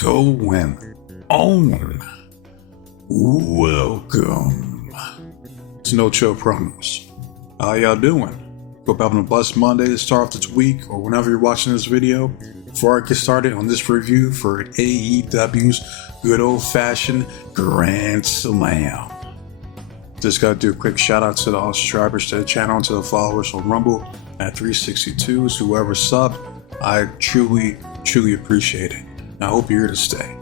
going on? Welcome to No Chill Promos. How y'all doing? Hope having a blessed Monday to start off this week or whenever you're watching this video. Before I get started on this review for AEW's good old-fashioned Grand Slam, just gotta do a quick shout out to all subscribers to the channel and to the followers on Rumble at 362s. Whoever subbed, I truly appreciate it. And I hope you're here to stay.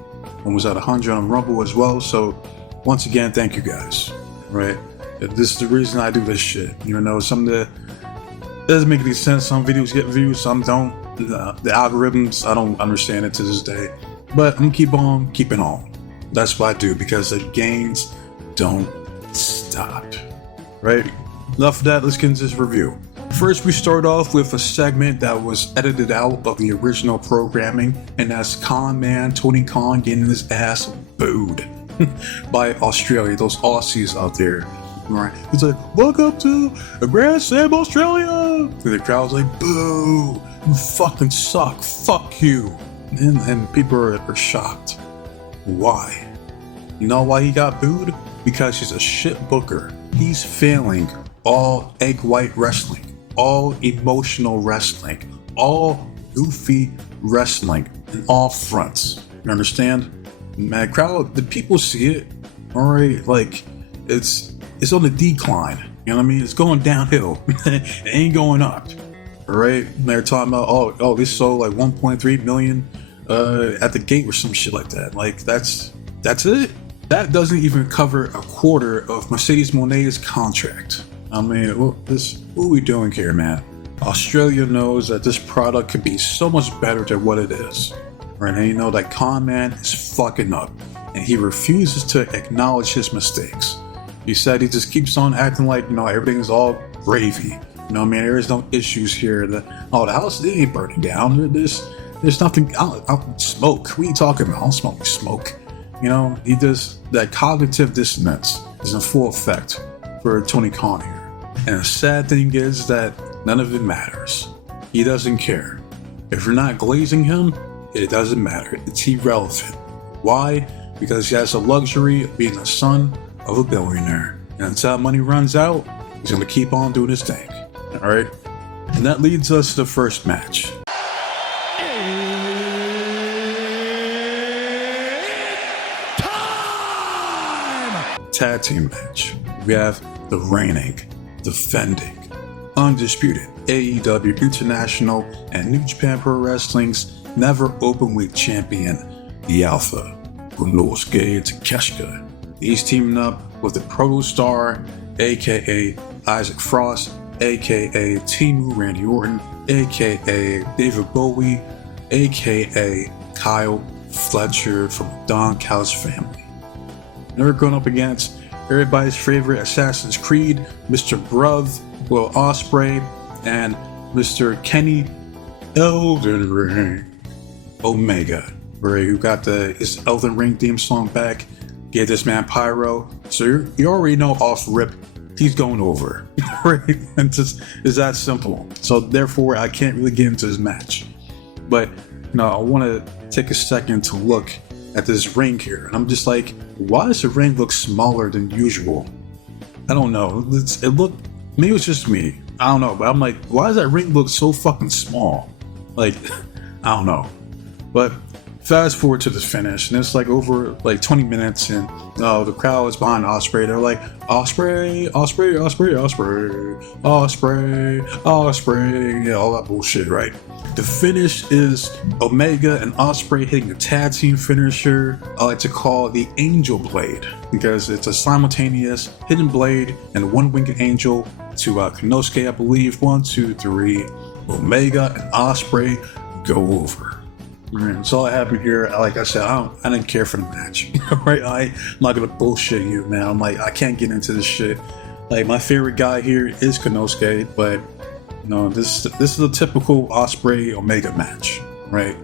Almost at 100 on Rumble as well, so once again, thank you guys. Right? This is the reason I do this shit. You know, some of the doesn't make any sense. Some videos get views, some don't. The algorithms, I don't understand it to this day. But I'm gonna keep on keeping on. That's what I do because the gains don't stop. Right? Enough of that, let's get into this review. First, we start off with a segment that was edited out of the original programming, and that's Con Man, Tony Khan, getting his ass booed by Australia, those Aussies out there. Right? It's like, welcome to the Grand Slam Australia! And the crowd's like, boo! You fucking suck! Fuck you! And people are shocked. Why? You know why he got booed? Because he's a shit booker. He's failing all egg white wrestling, all emotional wrestling, all goofy wrestling in all fronts. You understand? Man, crowd, the people see it. Alright, like, it's on the decline. You know what I mean? It's going downhill. It ain't going up. Alright? They're talking about, oh, they sold like 1.3 million at the gate or some shit like that. Like, that's it. That doesn't even cover a quarter of Mercedes Moné's contract. I mean, what are we doing here, man? Australia knows that this product could be so much better than what it is. Right? And you know that Con Man is fucking up. And he refuses to acknowledge his mistakes. He said he just keeps on acting like, you know, everything is all gravy. You know what I mean? There is no issues here. The house, it ain't burning down. There's nothing, I'll smoke. What are you talking about? I don't smoke smoke. You know, he does, that cognitive dissonance is in full effect for Tony Khan here. And the sad thing is that none of it matters. He doesn't care. If you're not glazing him, it doesn't matter. It's irrelevant. Why? Because he has the luxury of being the son of a billionaire. And until that money runs out, he's going to keep on doing his thing. Alright? And that leads us to the first match. Tag team match. We have the reigning, defending, undisputed AEW International and New Japan Pro Wrestling's never open weight champion, the Alpha, Konosuke Takeshita. He's teaming up with the Proto Star, aka Isaac Frost, aka Timu Randy Orton, aka David Bowie, aka Kyle Fletcher from the Don Callis family. They're going up against everybody's favorite Assassin's Creed, Mr. Bruv, Will Ospreay, and Mr. Kenny Elden Ring Omega, who got his Elden Ring theme song back, gave this man pyro. So you already know off rip, he's going over. Right? And just is that simple. So therefore, I can't really get into this match. But you know, I want to take a second to look at this ring here, and I'm just like, why does the ring look smaller than usual? I don't know. It looked, maybe it's just me. I don't know, but I'm like, why does that ring look so fucking small? Like, I don't know. But fast forward to the finish, and it's like over like 20 minutes, and the crowd is behind Ospreay. They're like, Ospreay, Ospreay, Ospreay, Ospreay, Ospreay, Ospreay, yeah, all that bullshit, right? The finish is Omega and Ospreay hitting a tag team finisher I like to call the Angel Blade, because it's a simultaneous hidden blade and one-winged angel to Konosuke, I believe. 1, 2, 3. Omega and Ospreay go over. Right, that's all I have here. Like I said, I didn't care for the match. Right? I'm not gonna bullshit you, man. I'm like, I can't get into this shit. Like, my favorite guy here is Konosuke, but no, this is a typical Ospreay Omega match, right?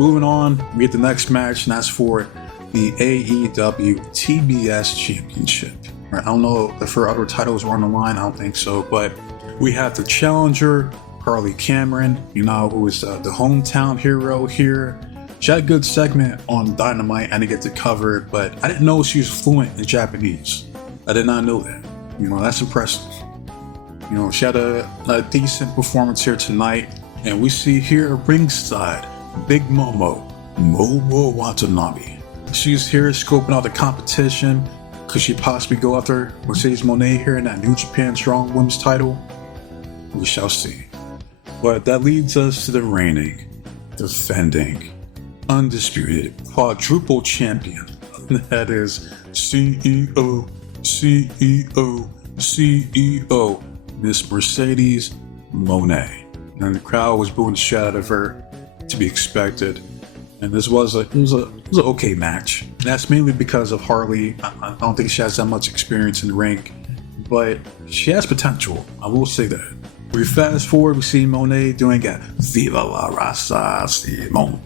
Moving on, we get the next match, and that's for the AEW TBS Championship. Right? I don't know if her other titles were on the line. I don't think so, but we have the challenger, Carly Cameron, you know, who is the hometown hero here. She had a good segment on Dynamite. I didn't get to cover it, but I didn't know she was fluent in Japanese. I did not know that. You know, that's impressive. You know, she had a decent performance here tonight. And we see here ringside, Big Momo Watanabe. She's here scoping out the competition. Could she possibly go after Mercedes Moné here in that New Japan Strong Women's title? We shall see. But that leads us to the reigning, defending, undisputed, quadruple champion. That is CEO, Miss Mercedes Moné. And the crowd was booing the shit out of her, to be expected. And this was an okay match. And that's mainly because of Harley. I don't think she has that much experience in the ring, but she has potential. I will say that. We fast forward, we see Moné doing a Viva la Raza Simon.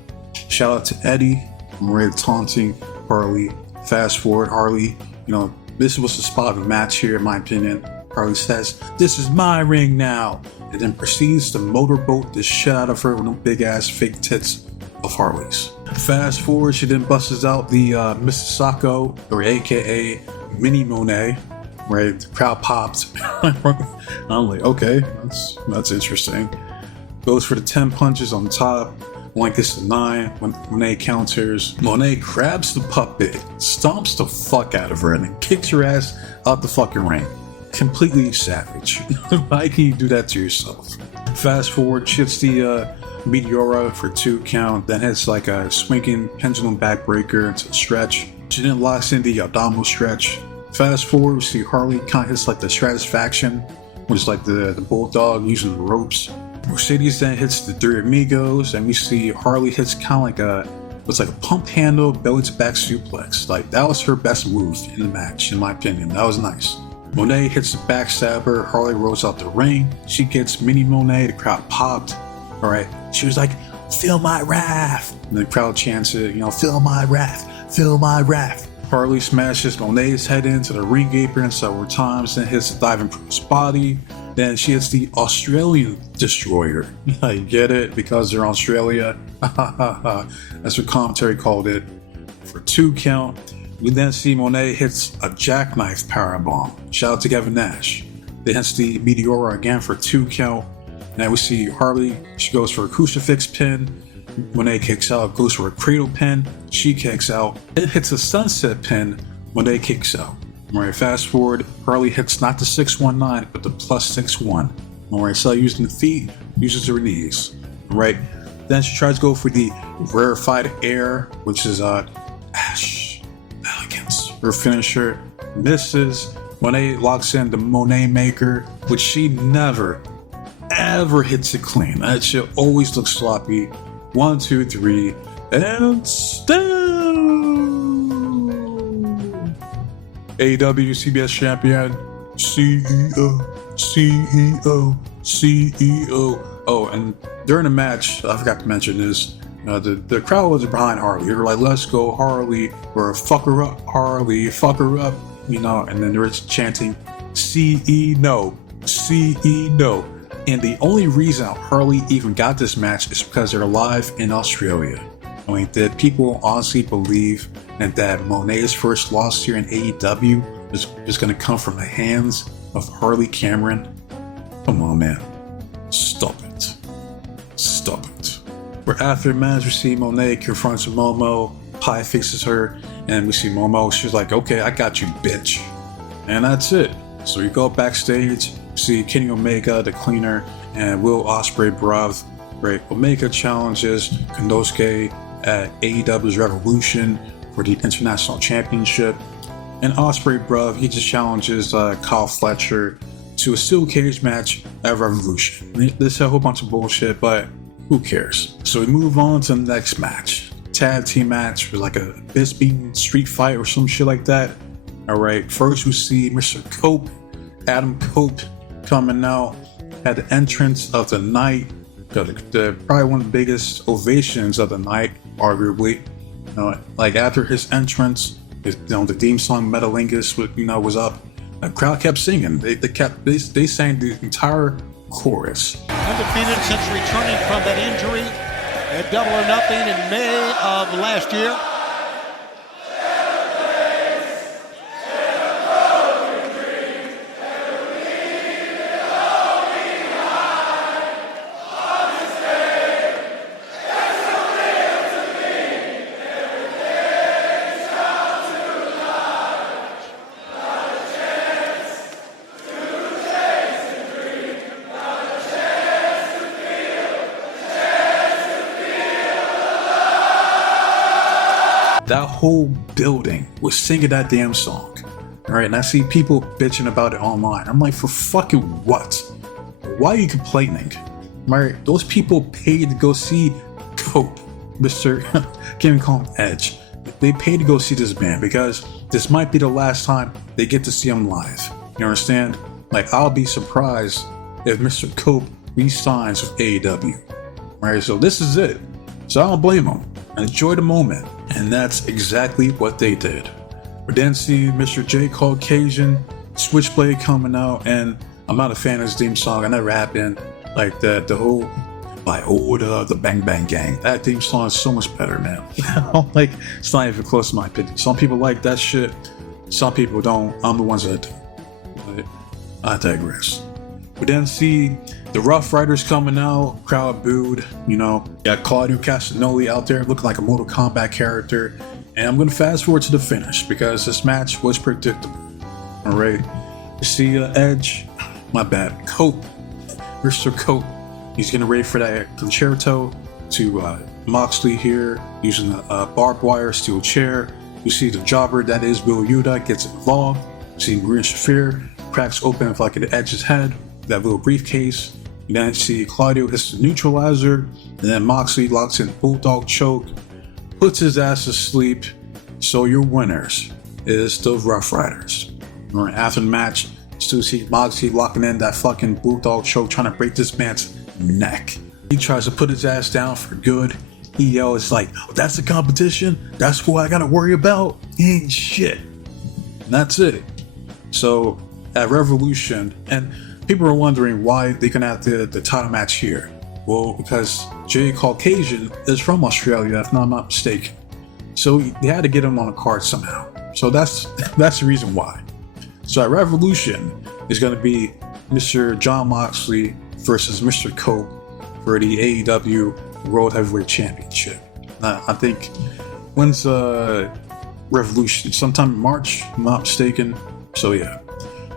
Shout out to Eddie, Maria taunting Harley. Fast forward, Harley, you know, this was the spot of the match here, in my opinion. Harley says, "This is my ring now," and then proceeds to motorboat the shit out of her with them big ass fake tits of Harley's. Fast forward, she then busts out the Mrs. Sacco, or aka Mini Moné, right? The crowd popped. I'm like, okay, that's interesting. Goes for the 10 punches on top. One gets to 9. When Moné counters, Moné grabs the puppet, stomps the fuck out of her, and then kicks her ass out the fucking ring. Completely savage. Why can you do that to yourself? Fast forward, she hits the Meteora for 2 count, then hits like a swinging pendulum backbreaker into the stretch. She then locks in the abdominal stretch. Fast forward, we see Harley kind of hits like the Stratisfaction, which is like the bulldog using the ropes. Mercedes then hits the Three Amigos, and we see Harley hits kind of like a pump handle belly to back suplex. Like, that was her best move in the match, in my opinion. That was nice. Moné hits the backstabber. Harley rolls out the ring. She gets Mini Moné. The crowd popped. All right. She was like, "Feel my wrath." And the crowd chants it, you know, "Feel my wrath. Feel my wrath." Harley smashes Moné's head into the ring apron several times, then hits the diving Prune's body. Then she hits the Australian Destroyer. I get it, because they're Australia. That's what commentary called it. For 2 count. We then see Moné hits a jackknife powerbomb. Shout out to Kevin Nash. Then hits the Meteora again for 2 count. Now we see Harley. She goes for a crucifix pin. Moné kicks out, goes for a cradle pin. She kicks out. It hits a sunset pin. Moné kicks out. Alright, fast forward. Harley hits not the 619, but the +61. Alright, so using the feet, uses her knees. Alright, then she tries to go for the rarefied air, which is Ash Elegance. Her finisher misses. Moné locks in the Moné Maker, which she never, ever hits it clean. That shit always looks sloppy. 1, 2, 3, and still AEW CBS champion, CEO. Oh, and during the match, I forgot to mention this. The crowd was behind Harley. They were like, "Let's go, Harley," or "Fuck her up, Harley, fuck her up," you know. And then they were chanting, "CE no, CE no." And the only reason Harley even got this match is because they're live in Australia. I mean, did people honestly believe that Moné's first loss here in AEW is going to come from the hands of Harley Cameron? Come on, man. Stop it. Stop it. Where after the match, we see Moné confronts Momo. Pie fixes her, and we see Momo. She's like, "Okay, I got you, bitch." And that's it. So you go backstage, see Kenny Omega, the Cleaner, and Will Ospreay Bruv. Right? Omega challenges Konosuke at AEW's Revolution for the International Championship. And Ospreay Bruv, he just challenges Kyle Fletcher to a steel cage match at Revolution. This is a whole bunch of bullshit, but who cares? So we move on to the next match. Tag team match with like a fist-beating street fight or some shit like that. Alright, first we see Mr. Cope, Adam Cope, coming out at the entrance of the night. Probably one of the biggest ovations of the night, arguably. Like after his entrance, the theme song Metalingus was up. The crowd kept singing. They sang the entire chorus. Undefeated since returning from that injury. at Double or Nothing in May of last year. That whole building was singing that damn song. Alright, and I see people bitching about it online. I'm like, for fucking what? Why are you complaining? Right? Those people paid to go see Cope, Mr. can't even call him Edge. They paid to go see this band because this might be the last time they get to see him live. You understand? Like, I'll be surprised if Mr. Cope re-signs with AEW. Right? So this is it. So I don't blame him. Enjoy the moment. And that's exactly what they did. We then see Mr. J. Caucasian, Switchblade coming out, and I'm not a fan of his theme song. I never have been. Like the whole by order, the Bang Bang Gang. That theme song is so much better, man. Like, it's not even close to my opinion. Some people like that shit. Some people don't. I'm the ones that do. But I digress. We then see the Rough Riders coming out, crowd booed, you know. Got Claudio Castagnoli out there looking like a Mortal Kombat character. And I'm going to fast forward to the finish because this match was predictable. Alright, you see Edge, my bad, Cope, Mr. Cope. He's getting ready for that concerto to Moxley here using a barbed wire steel chair. You see the jobber that is Will Yuta gets involved. You see Maria Shafir cracks open like an Edge's head, that little briefcase. You then see Claudio hits the neutralizer, and then Moxley locks in Bulldog choke, puts his ass to sleep. So your winners is the Rough Riders. Right, after the match, still see Moxley locking in that fucking Bulldog choke, trying to break this man's neck. He tries to put his ass down for good. He yells like, oh, that's the competition? That's what I gotta worry about? He ain't shit. And that's it. So at Revolution, and people are wondering why they can have the title match here. Well, because Jay Caucasian is from Australia, if I'm not mistaken. So they had to get him on a card somehow. So that's the reason why. So at Revolution is going to be Mr. Jon Moxley versus Mr. Cope for the AEW World Heavyweight Championship. I think when's Revolution? Sometime in March, if I'm not mistaken. So yeah,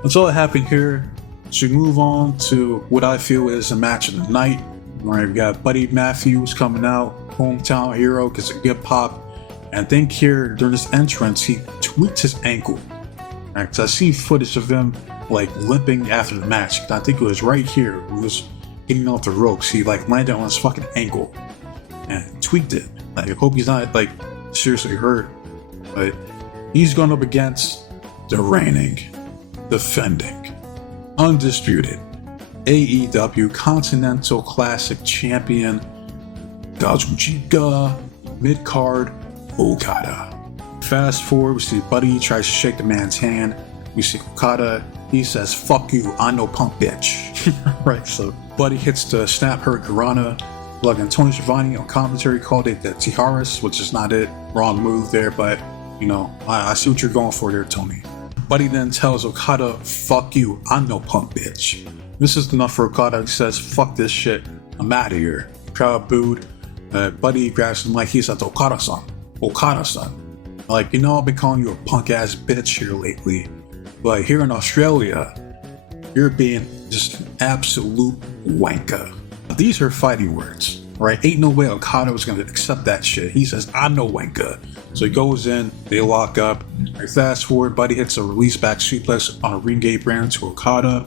that's all that happened here. So we move on to what I feel is a match of the night. All right, we got Buddy Matthews coming out, hometown hero, gets a good pop. And I think here during this entrance, he tweaked his ankle. Right, because I see footage of him like limping after the match. I think it was right here. He was getting off the ropes. He like landed on his fucking ankle and tweaked it. Like, I hope he's not like seriously hurt. But he's going up against the reigning, defending, undisputed AEW Continental Classic Champion Kazuchika Mid-Card Okada. Fast forward, we see Buddy tries to shake the man's hand. We see Okada, he says, fuck you, I know punk bitch. Right, so Buddy hits the snap hurricanrana. Look, and Tony Schiavone on commentary called it the Tijeras, which is not it. Wrong move there, but you know, I see what you're going for there, Tony. Buddy then tells Okada, fuck you, I'm no punk bitch. This is enough for Okada. He says, fuck this shit, I'm out of here. Crowd booed. Buddy grabs him like he said, Okada-san. Okada-san. Like, you know, I've been calling you a punk ass bitch here lately, but here in Australia, you're being just an absolute wanker. These are fighting words, right? Ain't no way Okada was going to accept that shit. He says, I'm no wanker. So he goes in, they lock up. Right, fast forward, Buddy hits a release back suplex on a ring gate brand to Okada.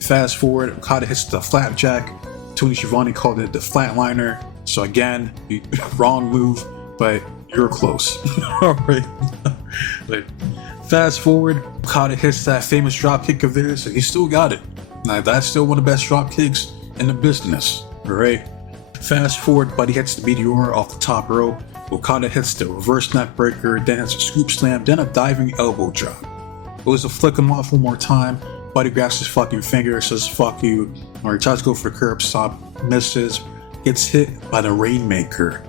Fast forward, Okada hits the flapjack. Tony Schiavone called it the flatliner. So again, wrong move, but you're close. Alright. Like, fast forward, Okada hits that famous dropkick of theirs, and he still got it. Now, that's still one of the best dropkicks in the business. Alright. Fast forward, Buddy hits the Meteor off the top rope. Okada hits the reverse neck breaker, then hits a scoop slam, then a diving elbow drop. It was to flick him off one more time. Buddy grabs his fucking finger, says fuck you, or he tries to go for the curb stop, misses. gets hit by the Rainmaker.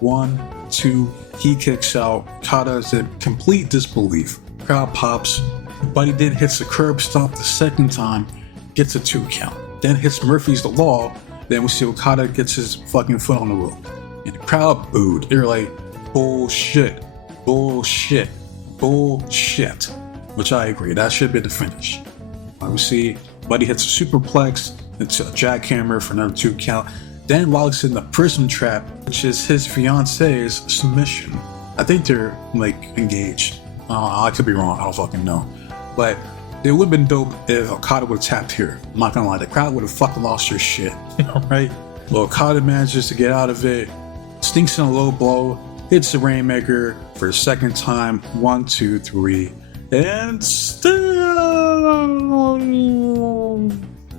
1, 2, he kicks out. Okada is in complete disbelief. Crowd pops. Buddy then hits the curb stomp the second time, gets a 2 count. Then hits Murphy's the Law. Then we see Okada gets his fucking foot on the rope. And the crowd booed. They're like, bullshit, bullshit, bullshit. Which I agree, that should be the finish. We see Buddy hits a superplex into a jackhammer for another 2 count. Then locks in the Prism Trap, which is his fiance's submission. I think they're like engaged. I could be wrong, I don't fucking know. But it would have been dope if Okada would have tapped here. I'm not gonna lie, the crowd would have fucking lost their shit. Right? Well, Okada manages to get out of it, stinks in a low blow, hits the Rainmaker for the second time. 1, 2, 3, and still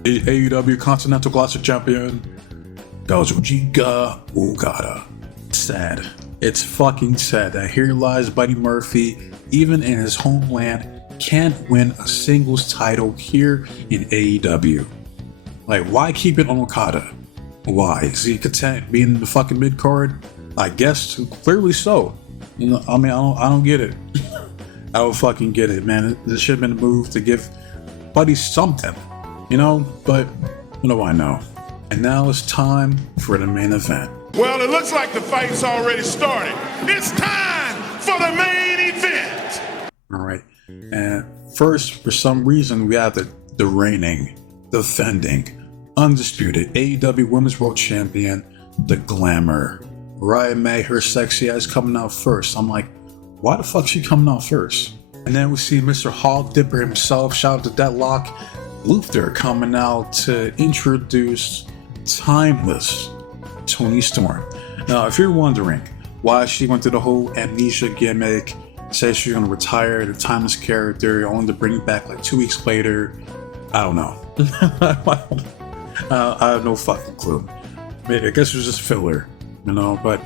the AEW Continental Classic Champion Kazuchika Okada. Sad. It's fucking sad that here lies Buddy Murphy, even in his homeland, can't win a singles title here in AEW. Like, why keep it on Okada? Why? Is he content being in the fucking mid card? I guess clearly so. You know, I mean, I don't get it. I don't fucking get it, man. This should have been a move to give Buddy something, you know. But what do I know? And now it's time for the main event. Well, it looks like the fight's already started. It's time for the main event. All right. And first, for some reason, we have the reigning, defending, undisputed AEW Women's World Champion, the Glamour. Mariah May, her sexy ass coming out first. I'm like, why the fuck she coming out first? And then we see Mr. Hog Dipper himself, shout out to Deadlock, Luther coming out to introduce Timeless Toni Storm. Now, if you're wondering why she went through the whole amnesia gimmick, says she's going to retire the Timeless character, only to bring it back like 2 weeks later, I don't know. I have no fucking clue. I guess it was just filler, you know, but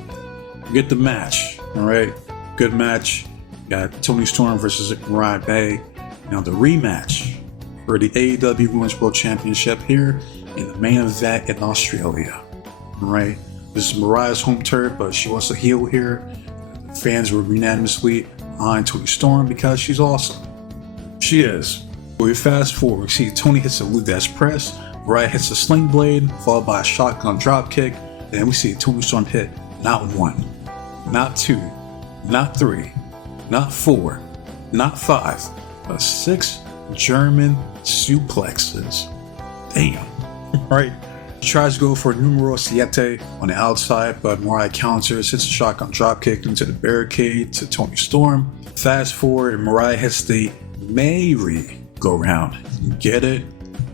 you get the match, all right? Good match. You got Toni Storm versus Mariah May. Now, the rematch for the AEW Women's World Championship here in the main event in Australia. All right, this is Mariah's home turf, but she wants to heel here. The fans were unanimously behind Toni Storm because she's awesome. She is. But we fast forward, we see Toni hits a Ludash press, Mariah hits a sling blade, followed by a shotgun drop kick. Then we see Toni Storm hit not 1, not 2, not 3, not 4, not 5, but 6 German suplexes. Damn. Right? She tries to go for a numero siete on the outside, but Mariah counters, hits a shotgun dropkick into the barricade to Toni Storm. Fast forward, and Mariah hits the Mary go round. Get it?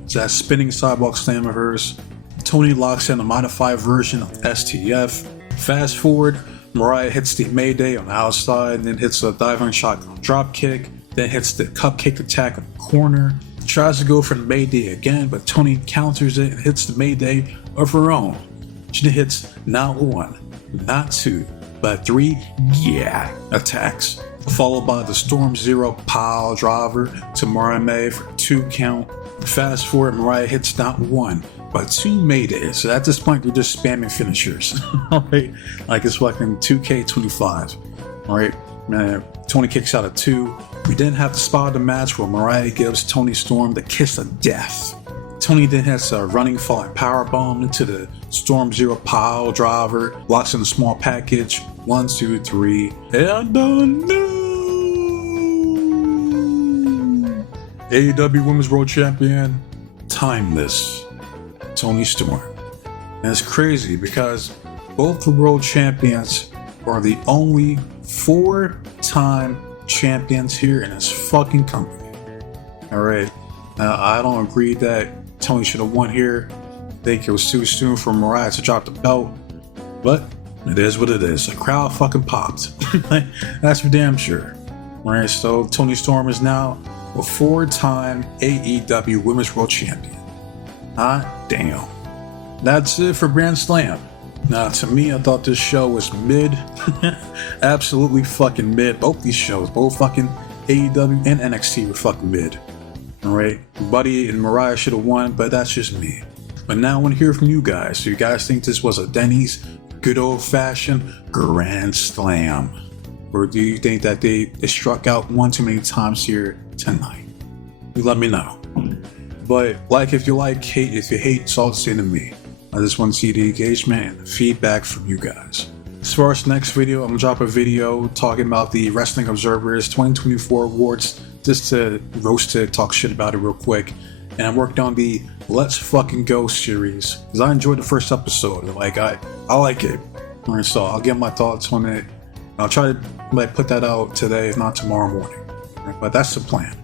It's that spinning sidewalk slam of hers. Toni locks in a modified version of STF. Fast forward, Mariah hits the Mayday on the outside, and then hits a diving shotgun dropkick, then hits the cupcake attack on the corner. Tries to go for the Mayday again, but Toni counters it and hits the Mayday of her own. She hits not 1, not 2, but 3 attacks, followed by the Storm Zero pile driver to Mariah May for 2 count. Fast forward, Mariah hits not 1, but 2 Maydays. So at this point, they're just spamming finishers. Alright, like it's fucking 2K25. Alright, Toni kicks out at 2. We then have the spot of the match where Mariah gives Toni Storm the kiss of death. Toni then hits a running falling powerbomb into the Storm Zero pile driver, blocks in a small package. 1, 2, 3, and the new AEW Women's World Champion, Timeless Toni Storm. And it's crazy because both the world champions are the only 4-time champions here in this fucking company. Alright, now I don't agree that Toni should have won here. I think it was too soon for Mariah to drop the belt, but it is what it is. The crowd fucking popped. That's for damn sure. Alright, so Toni Storm is now a 4-time AEW Women's World Champion. Hot damn. That's it for Grand Slam. Now, to me, I thought this show was mid. Absolutely fucking mid. Both these shows, both fucking AEW and NXT were fucking mid. Alright? Buddy and Mariah should have won, but that's just me. But now I want to hear from you guys. Do you guys think this was a Denny's good old-fashioned Grand Slam? Or do you think that they struck out one too many times here tonight? You let me know. But like if you like, hate if you hate, it's all the same to me. I just want to see the engagement and the feedback from you guys. As far as next video, I'm gonna drop a video talking about the Wrestling Observer's 2024 awards, just to roast it, talk shit about it real quick. And I'm working on the Let's Fucking Go series because I enjoyed the first episode. Like I like it. Alright, so I'll get my thoughts on it. I'll try to put that out today, if not tomorrow morning. Right, but that's the plan.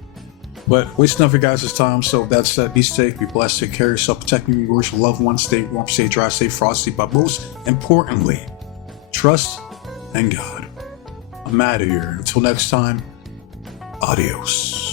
But wasting enough of your guys' time. So with that said, be safe, be blessed, take care of yourself, protect yours, your loved ones, stay warm, stay dry, stay frosty. But most importantly, trust in God. I'm out of here. Until next time, adios.